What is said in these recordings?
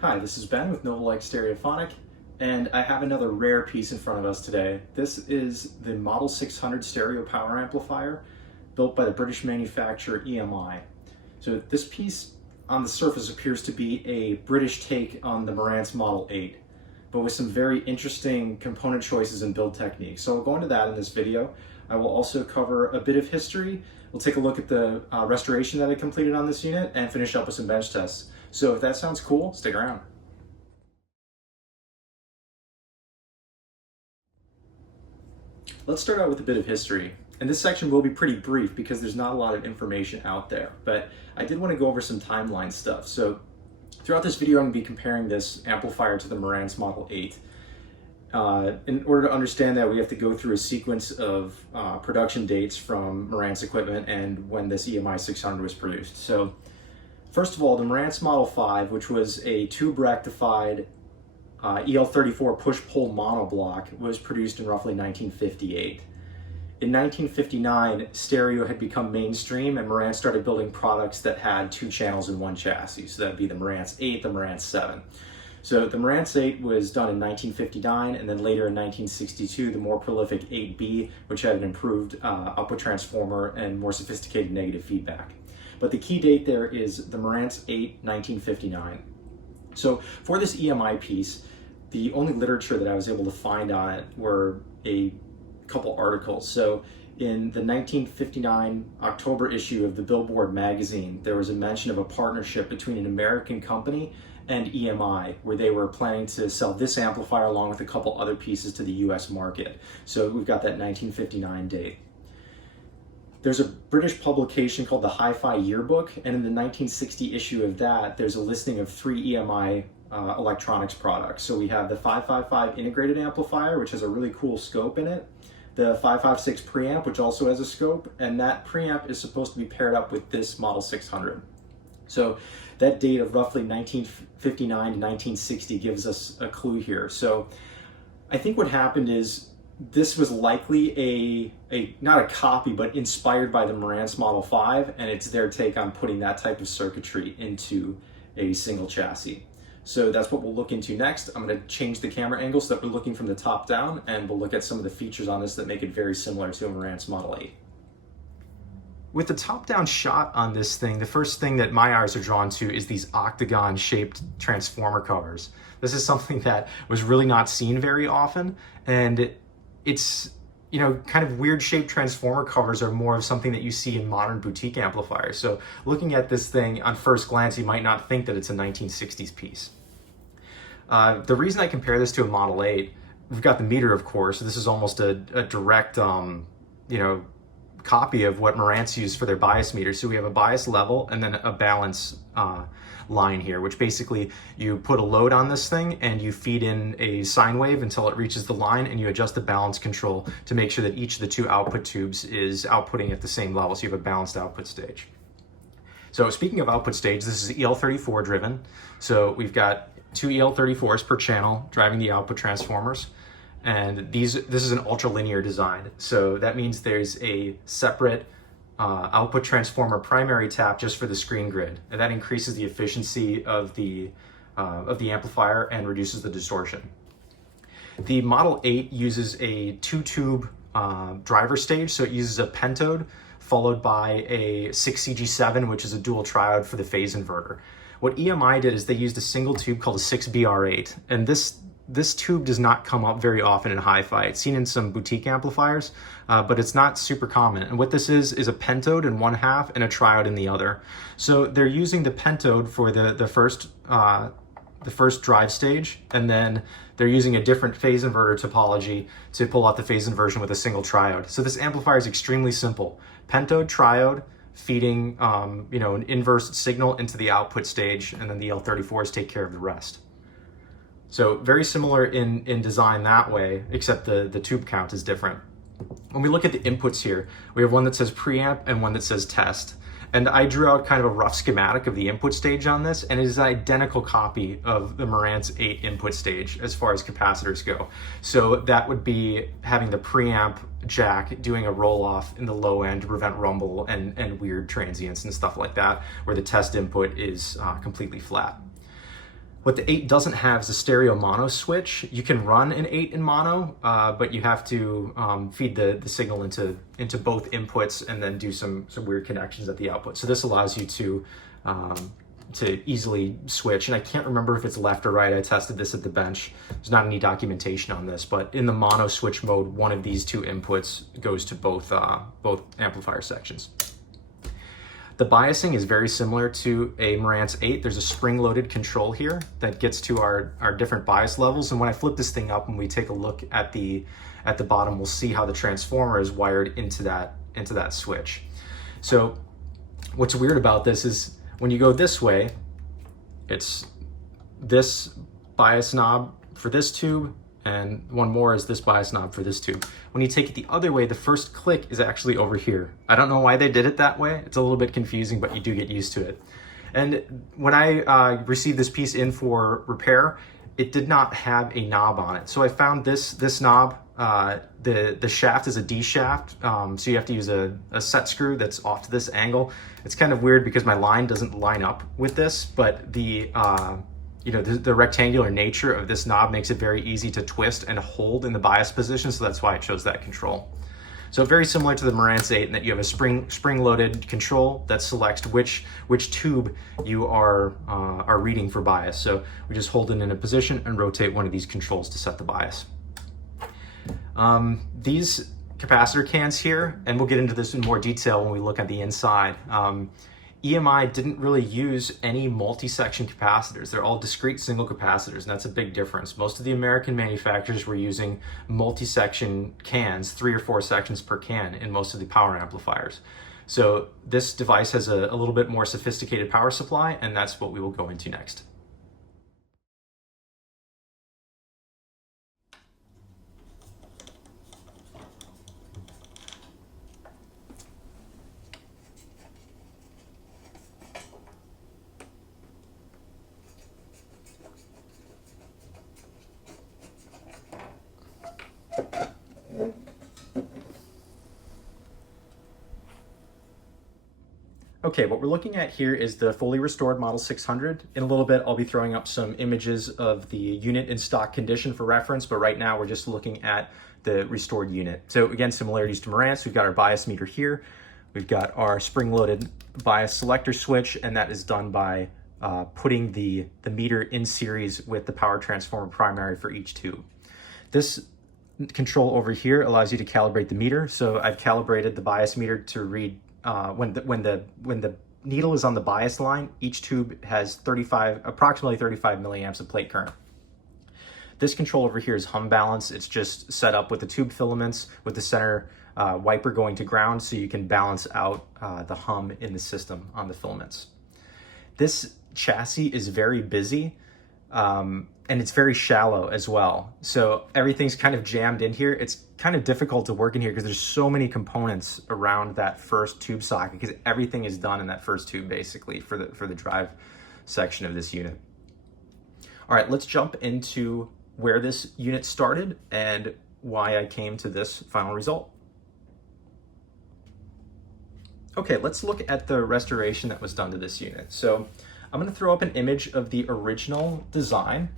Hi, this is Ben with Novelike Stereophonic, and I have another rare piece in front of us today. This is the Model 600 stereo power amplifier built by the British manufacturer EMI. So this piece on the surface appears to be a British take on the Marantz Model 8, but with some very interesting component choices and build techniques. So I'll go into that in this video. I will also cover a bit of history. We'll take a look at the restoration that I completed on this unit and finish up with some bench tests. So if that sounds cool, stick around. Let's start out with a bit of history. And this section will be pretty brief because there's not a lot of information out there, but I did want to go over some timeline stuff. So throughout this video, I'm going to be comparing this amplifier to the Marantz Model 8. In order to understand that, we have to go through a sequence of production dates from Marantz equipment and when this EMI 600 was produced. So first of all, the Marantz Model 5, which was a tube rectified EL34 push-pull monoblock, was produced in roughly 1958. In 1959, stereo had become mainstream and Marantz started building products that had two channels in one chassis. So that would be the Marantz 8, the Marantz 7. So the Marantz 8 was done in 1959, and then later in 1962, the more prolific 8B, which had an improved output transformer and more sophisticated negative feedback. But the key date there is the Marantz 8, 1959. So for this EMI piece, the only literature that I was able to find on it were a couple articles. So in the 1959 October issue of the Billboard magazine, there was a mention of a partnership between an American company and EMI, where they were planning to sell this amplifier along with a couple other pieces to the US market. So we've got that 1959 date. There's a British publication called the Hi-Fi Yearbook, and in the 1960 issue of that, there's a listing of 3 EMI electronics products. So we have the 555 integrated amplifier, which has a really cool scope in it, the 556 preamp, which also has a scope, and that preamp is supposed to be paired up with this Model 600. So that date of roughly 1959 to 1960 gives us a clue here. So I think what happened is this was likely not a copy, but inspired by the Marantz Model 5, and it's their take on putting that type of circuitry into a single chassis. So that's what we'll look into next. I'm going to change the camera angle so that we're looking from the top down, and we'll look at some of the features on this that make it very similar to a Marantz Model 8. With the top-down shot on this thing, the first thing that my eyes are drawn to is these octagon-shaped transformer covers. This is something that was really not seen very often, and it's, you know, kind of weird shaped transformer covers are more of something that you see in modern boutique amplifiers. So looking at this thing on first glance, you might not think that it's a 1960s piece. The reason I compare this to a Model 8, we've got the meter, of course. This is almost a direct, copy of what Marantz used for their bias meter. So we have a bias level and then a balance line here, which basically you put a load on this thing and you feed in a sine wave until it reaches the line, and you adjust the balance control to make sure that each of the two output tubes is outputting at the same level. So you have a balanced output stage. So speaking of output stage, this is EL34 driven. So we've got 2 EL34s per channel driving the output transformers. And this is an ultralinear design. So that means there's a separate output transformer primary tap just for the screen grid. And that increases the efficiency of the amplifier and reduces the distortion. The Model 8 uses a 2-tube driver stage. So it uses a pentode followed by a 6CG7, which is a dual triode for the phase inverter. What EMI did is they used a single tube called a 6BR8. And this tube does not come up very often in hi-fi. It's seen in some boutique amplifiers, but it's not super common. And what this is a pentode in one half and a triode in the other. So they're using the pentode for the first drive stage, and then they're using a different phase inverter topology to pull out the phase inversion with a single triode. So this amplifier is extremely simple. Pentode, triode, feeding an inverse signal into the output stage, and then the EL34s take care of the rest. So very similar in design that way, except the tube count is different. When we look at the inputs here, we have one that says preamp and one that says test. And I drew out kind of a rough schematic of the input stage on this, and it is an identical copy of the Marantz 8 input stage as far as capacitors go. So that would be having the preamp jack doing a roll-off in the low end to prevent rumble and weird transients and stuff like that, where the test input is completely flat. What the 8 doesn't have is a stereo mono switch. You can run an 8 in mono, but you have to feed the signal into both inputs and then do some weird connections at the output. So this allows you to easily switch. And I can't remember if it's left or right. I tested this at the bench. There's not any documentation on this, but in the mono switch mode, one of these two inputs goes to both amplifier sections. The biasing is very similar to a Marantz 8. There's a spring-loaded control here that gets to our different bias levels. And when I flip this thing up and we take a look at the bottom, we'll see how the transformer is wired into that switch. So what's weird about this is when you go this way, it's this bias knob for this tube, and one more is this bias knob for this tube. When you take it the other way, the first click is actually over here. I don't know why they did it that way. It's a little bit confusing, but you do get used to it. And when I received this piece in for repair, it did not have a knob on it. So I found this knob. The shaft is a D shaft, so you have to use a set screw that's off to this angle. It's kind of weird because my line doesn't line up with this, but the rectangular nature of this knob makes it very easy to twist and hold in the bias position, so that's why I chose that control. So very similar to the Marantz 8 in that you have a spring-loaded control that selects which tube you are reading for bias. So we just hold it in a position and rotate one of these controls to set the bias. These capacitor cans here, and we'll get into this in more detail when we look at the inside. EMI didn't really use any multi-section capacitors. They're all discrete single capacitors, and that's a big difference. Most of the American manufacturers were using multi-section cans, 3 or 4 sections per can in most of the power amplifiers. So this device has a little bit more sophisticated power supply, and that's what we will go into next. Okay, what we're looking at here is the fully restored Model 600. In a little bit, I'll be throwing up some images of the unit in stock condition for reference, but right now we're just looking at the restored unit. So again, similarities to Marantz. We've got our bias meter here. We've got our spring-loaded bias selector switch, and that is done by putting the meter in series with the power transformer primary for each tube. This control over here allows you to calibrate the meter. So I've calibrated the bias meter to read when the needle is on the bias line, each tube has approximately 35 milliamps of plate current. This control over here is hum balance. It's just set up with the tube filaments with the center wiper going to ground, so you can balance out the hum in the system on the filaments. This chassis is very busy, and it's very shallow as well. So everything's kind of jammed in here. It's kind of difficult to work in here because there's so many components around that first tube socket, because everything is done in that first tube basically for the drive section of this unit. All right, let's jump into where this unit started and why I came to this final result. Okay, let's look at the restoration that was done to this unit. So I'm going to throw up an image of the original design.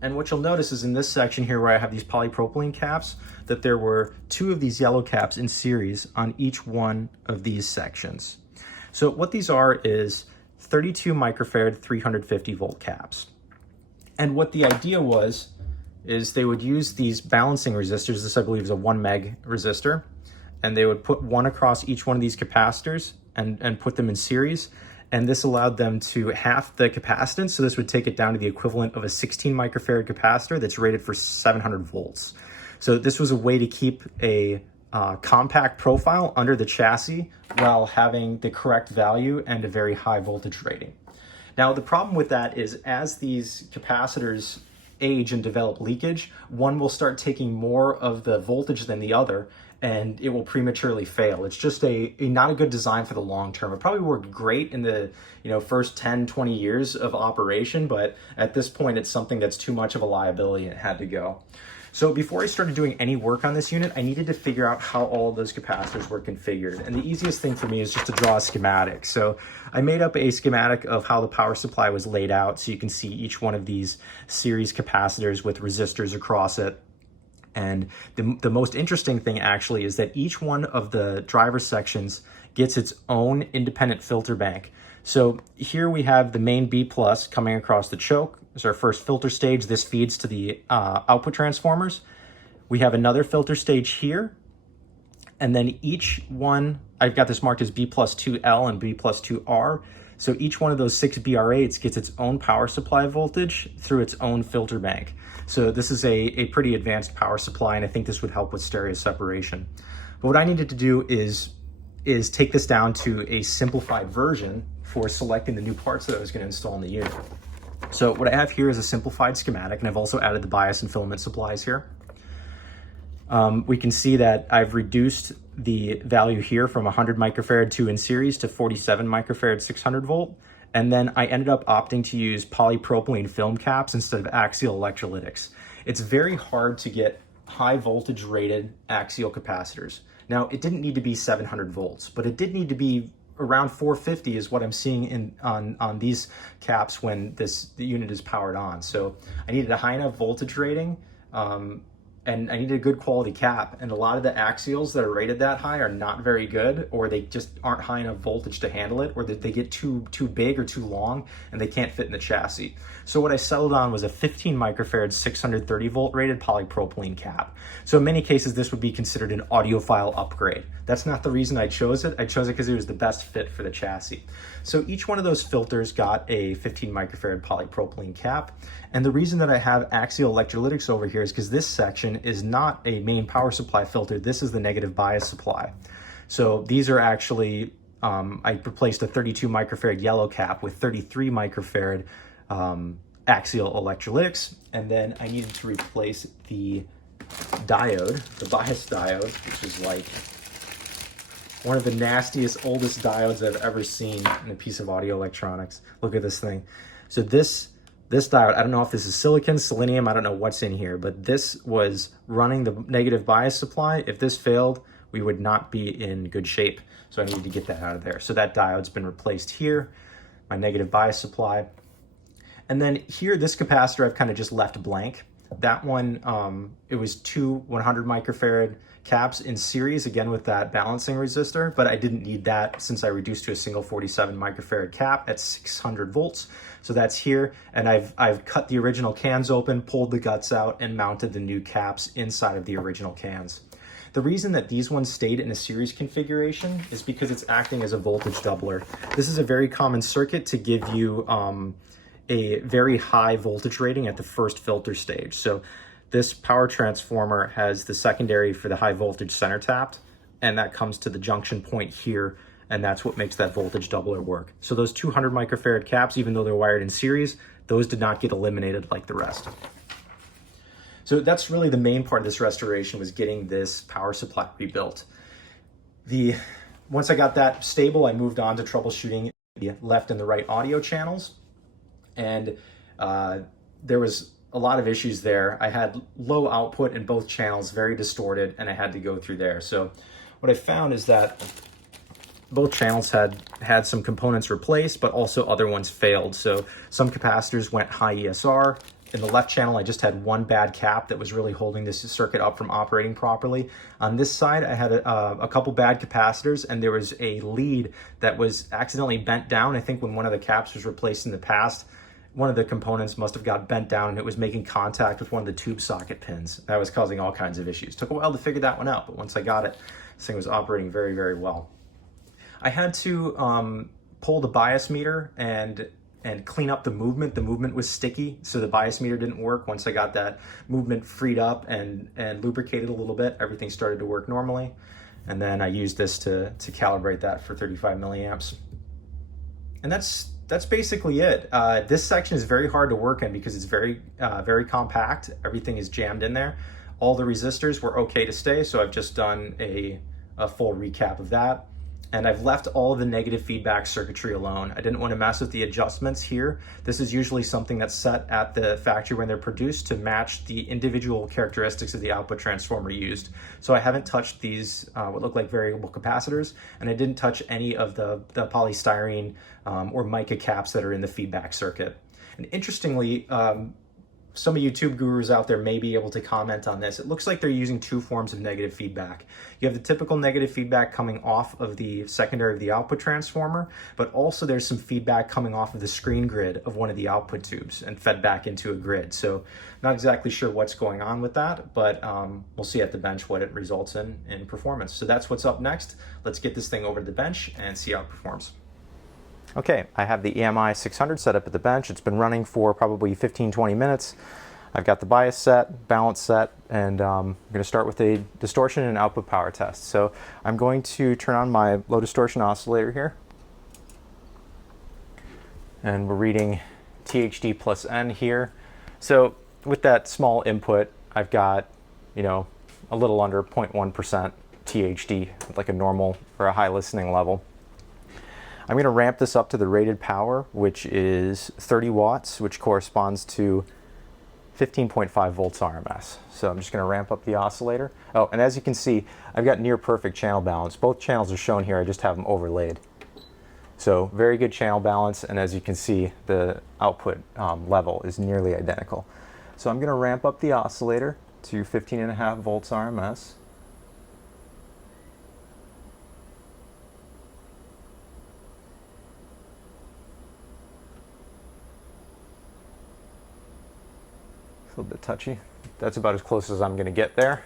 And what you'll notice is in this section here where I have these polypropylene caps, that there were 2 of these yellow caps in series on each one of these sections. So what these are is 32 microfarad 350 volt caps. And what the idea was is they would use these balancing resistors. This I believe is a 1 meg resistor, and they would put one across each one of these capacitors and put them in series. And this allowed them to half the capacitance. So this would take it down to the equivalent of a 16 microfarad capacitor that's rated for 700 volts. So this was a way to keep a compact profile under the chassis while having the correct value and a very high voltage rating. Now, the problem with that is as these capacitors age and develop leakage, one will start taking more of the voltage than the other, and it will prematurely fail. It's just not a good design for the long term. It probably worked great in the first 10, 20 years of operation, but at this point it's something that's too much of a liability and it had to go. So before I started doing any work on this unit, I needed to figure out how all of those capacitors were configured. And the easiest thing for me is just to draw a schematic. So I made up a schematic of how the power supply was laid out, so you can see each one of these series capacitors with resistors across it. And the most interesting thing actually is that each one of the driver sections gets its own independent filter bank. So here we have the main B plus coming across the choke. It's our first filter stage. This feeds to the output transformers. We have another filter stage here. And then each one, I've got this marked as B plus 2L and B plus 2R. So each one of those 6 BR8s gets its own power supply voltage through its own filter bank. So this is a pretty advanced power supply, and I think this would help with stereo separation. But what I needed to do is take this down to a simplified version for selecting the new parts that I was going to install in the unit. So what I have here is a simplified schematic, and I've also added the bias and filament supplies here. We can see that I've reduced the value here from 100 microfarad 2 in series to 47 microfarad 600 volt. And then I ended up opting to use polypropylene film caps instead of axial electrolytics. It's very hard to get high voltage rated axial capacitors. Now, it didn't need to be 700 volts, but it did need to be around 450 is what I'm seeing on these caps when the unit is powered on. So I needed a high enough voltage rating, and I needed a good quality cap. And a lot of the axials that are rated that high are not very good, or they just aren't high enough voltage to handle it, or they get too big or too long and they can't fit in the chassis. So what I settled on was a 15 microfarad 630 volt rated polypropylene cap. So in many cases, this would be considered an audiophile upgrade. That's not the reason I chose it. I chose it because it was the best fit for the chassis. So each one of those filters got a 15 microfarad polypropylene cap. And the reason that I have axial electrolytics over here is because this section is not a main power supply filter. This is the negative bias supply. So these are actually, I replaced a 32 microfarad yellow cap with 33 microfarad axial electrolytics. And then I needed to replace the diode, the bias diode, which is like one of the nastiest, oldest diodes I've ever seen in a piece of audio electronics. Look at this thing. So this diode, I don't know if this is silicon, selenium, I don't know what's in here, but this was running the negative bias supply. If this failed, we would not be in good shape. So I needed to get that out of there. So that diode's been replaced here, my negative bias supply. And then here, this capacitor I've kind of just left blank. That one, it was two 100 microfarad caps in series, again with that balancing resistor, but I didn't need that since I reduced to a single 47 microfarad cap at 600 volts. So that's here, and I've cut the original cans open, pulled the guts out, and mounted the new caps inside of the original cans. The reason that these ones stayed in a series configuration is because it's acting as a voltage doubler. This is a very common circuit to give you a very high voltage rating at the first filter stage. So this power transformer has the secondary for the high voltage center tapped, and that comes to the junction point here, and that's what makes that voltage doubler work. So those 200 microfarad caps, even though they're wired in series, those did not get eliminated like the rest. So that's really the main part of this restoration, was getting this power supply rebuilt. Once I got that stable, I moved on to troubleshooting the left and the right audio channels. And there was a lot of issues there. I had low output in both channels, very distorted, and I had to go through there. So what I found is that both channels had some components replaced, but also other ones failed. So some capacitors went high ESR. In the left channel, I just had one bad cap that was really holding this circuit up from operating properly. On this side, I had a couple bad capacitors, and there was a lead that was accidentally bent down. I think when one of the caps was replaced in the past, one of the components must have got bent down and it was making contact with one of the tube socket pins. That was causing all kinds of issues. Took a while to figure that one out, but once I got it, this thing was operating very, very well. I had to pull the bias meter and clean up the movement. The movement was sticky, so the bias meter didn't work. Once I got that movement freed up and lubricated a little bit, everything started to work normally. And then I used this to calibrate that for 35 milliamps. And that's basically it. This section is very hard to work in because it's very compact. Everything is jammed in there. All the resistors were okay to stay, so I've just done a full recap of that. and I've left all of the negative feedback circuitry alone. I didn't want to mess with the adjustments here. This is usually something that's set at the factory when they're produced to match the individual characteristics of the output transformer used. So I haven't touched these what look like variable capacitors, and I didn't touch any of the polystyrene or mica caps that are in the feedback circuit. And interestingly, some of you tube gurus out there may be able to comment on this. It looks like they're using two forms of negative feedback. You have the typical negative feedback coming off of the secondary of the output transformer, but also there's some feedback coming off of the screen grid of one of the output tubes and fed back into a grid. So not exactly sure what's going on with that, but we'll see at the bench what it results in performance. So that's what's up next. Let's get this thing over to the bench and see how it performs. Okay, I have the EMI 600 set up at the bench. It's been running for probably 15-20 minutes. I've got the bias set, balance set, and I'm going to start with a distortion and output power test. So I'm going to turn on my low distortion oscillator here. And we're reading THD plus N here. So with that small input, I've got, a little under 0.1% THD, like a normal or a high listening level. I'm going to ramp this up to the rated power, which is 30 watts, which corresponds to 15.5 volts RMS. So I'm just going to ramp up the oscillator. Oh, and as you can see, I've got near perfect channel balance. Both channels are shown here, I just have them overlaid. So very good channel balance, and as you can see, the output level is nearly identical. So I'm going to ramp up the oscillator to 15.5 volts RMS. A little bit touchy. That's about as close as I'm going to get there.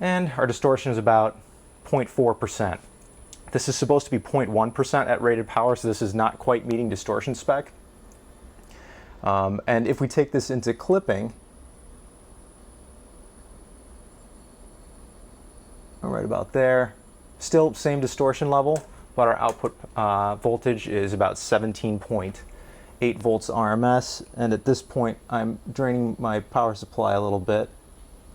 And our distortion is about 0.4%. This is supposed to be 0.1% at rated power, so this is not quite meeting distortion spec. And if we take this into clipping, right about there, still same distortion level, but our output voltage is about 17.8 volts RMS, and at this point I'm draining my power supply a little bit,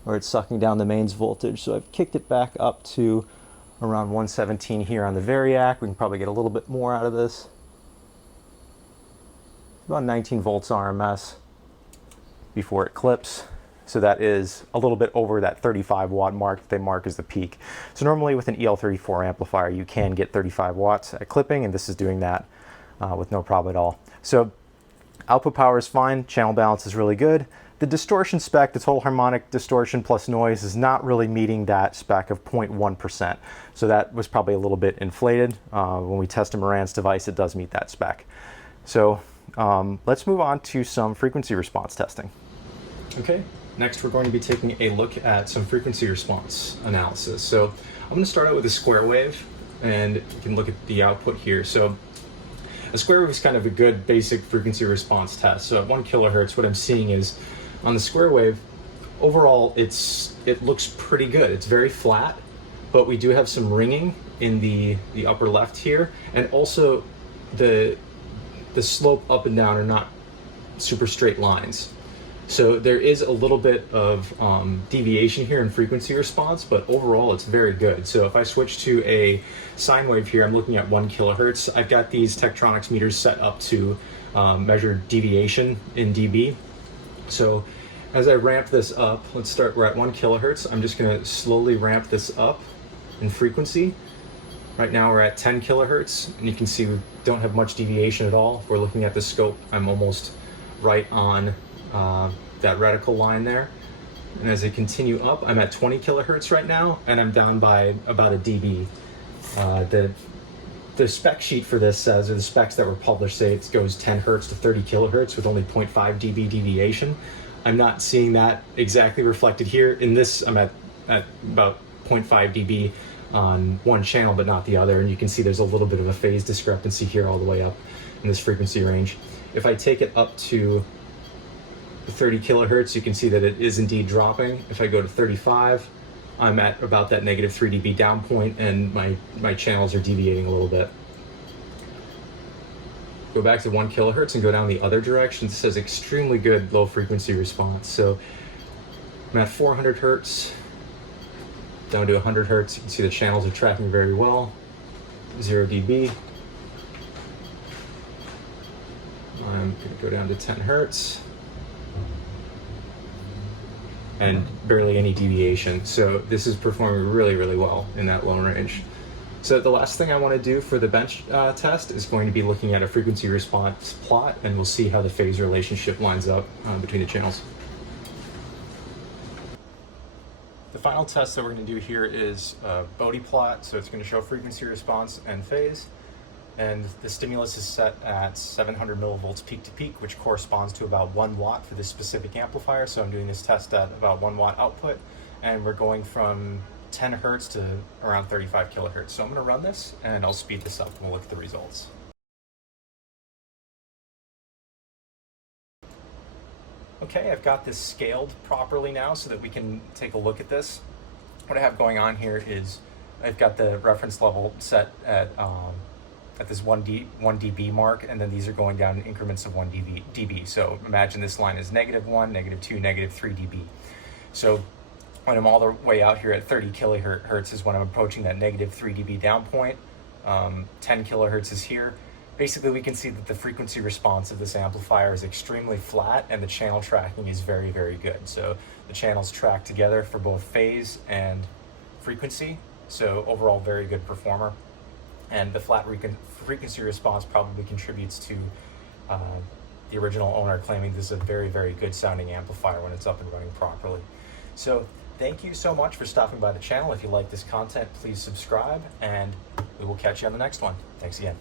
or it's sucking down the mains voltage, so I've kicked it back up to around 117 here on the variac. We can probably get a little bit more out of this. About 19 volts RMS before it clips, so that is a little bit over that 35 watt mark that they mark as the peak. So normally with an EL34 amplifier you can get 35 watts at clipping, and this is doing that with no problem at all. So output power is fine, channel balance is really good. The distortion spec, the total harmonic distortion plus noise, is not really meeting that spec of 0.1%. So that was probably a little bit inflated. When we test a Marantz device, it does meet that spec. So let's move on to some frequency response testing. Okay, next we're going to be taking a look at some frequency response analysis. So I'm going to start out with a square wave, and you can look at the output here. So a square wave is kind of a good basic frequency response test. So at 1 kilohertz, what I'm seeing is on the square wave, overall it looks pretty good. It's very flat, but we do have some ringing in the upper left here, and also the slope up and down are not super straight lines. So there is a little bit of deviation here in frequency response, but overall it's very good. So if I switch to a sine wave here, I'm looking at 1 kilohertz. I've got these Tektronix meters set up to measure deviation in dB. So as I ramp this up, we're at 1 kilohertz. I'm just gonna slowly ramp this up in frequency. Right now we're at 10 kilohertz, and you can see we don't have much deviation at all. If we're looking at the scope, I'm almost right on that reticle line there. And as I continue up, I'm at 20 kilohertz right now, and I'm down by about a dB. The spec sheet for this says, or the specs that were published say it goes 10 hertz to 30 kilohertz with only 0.5 dB deviation. I'm not seeing that exactly reflected here. In this, I'm at about 0.5 dB on one channel, but not the other. And you can see there's a little bit of a phase discrepancy here all the way up in this frequency range. If I take it up to 30 kilohertz, you can see that it is indeed dropping. If I go to 35, I'm at about that negative 3 dB down point, and my channels are deviating a little bit. Go back to 1 kilohertz and go down the other direction. This has extremely good low frequency response. So I'm at 400 hertz, down to 100 hertz. You can see the channels are tracking very well. 0 dB. I'm going to go down to 10 hertz. And barely any deviation. So this is performing really, really well in that low range. So the last thing I want to do for the bench test is going to be looking at a frequency response plot, and we'll see how the phase relationship lines up between the channels. The final test that we're going to do here is a Bode plot. So it's going to show frequency response and phase. And the stimulus is set at 700 millivolts peak to peak, which corresponds to about 1 watt for this specific amplifier. So I'm doing this test at about 1 watt output, and we're going from 10 hertz to around 35 kilohertz. So I'm going to run this, and I'll speed this up, and we'll look at the results. Okay, I've got this scaled properly now so that we can take a look at this. What I have going on here is I've got the reference level set at this 1 dB mark, and then these are going down in increments of 1 dB. So imagine this line is -1, -2, -3 dB. So when I'm all the way out here at 30 kilohertz is when I'm approaching that -3 dB down point. 10 kilohertz is here. Basically, we can see that the frequency response of this amplifier is extremely flat, and the channel tracking is very, very good. So the channels track together for both phase and frequency. So overall, very good performer. And the flat frequency response probably contributes to the original owner claiming this is a very, very good sounding amplifier when it's up and running properly. So thank you so much for stopping by the channel. If you like this content, please subscribe, and we will catch you on the next one. Thanks again.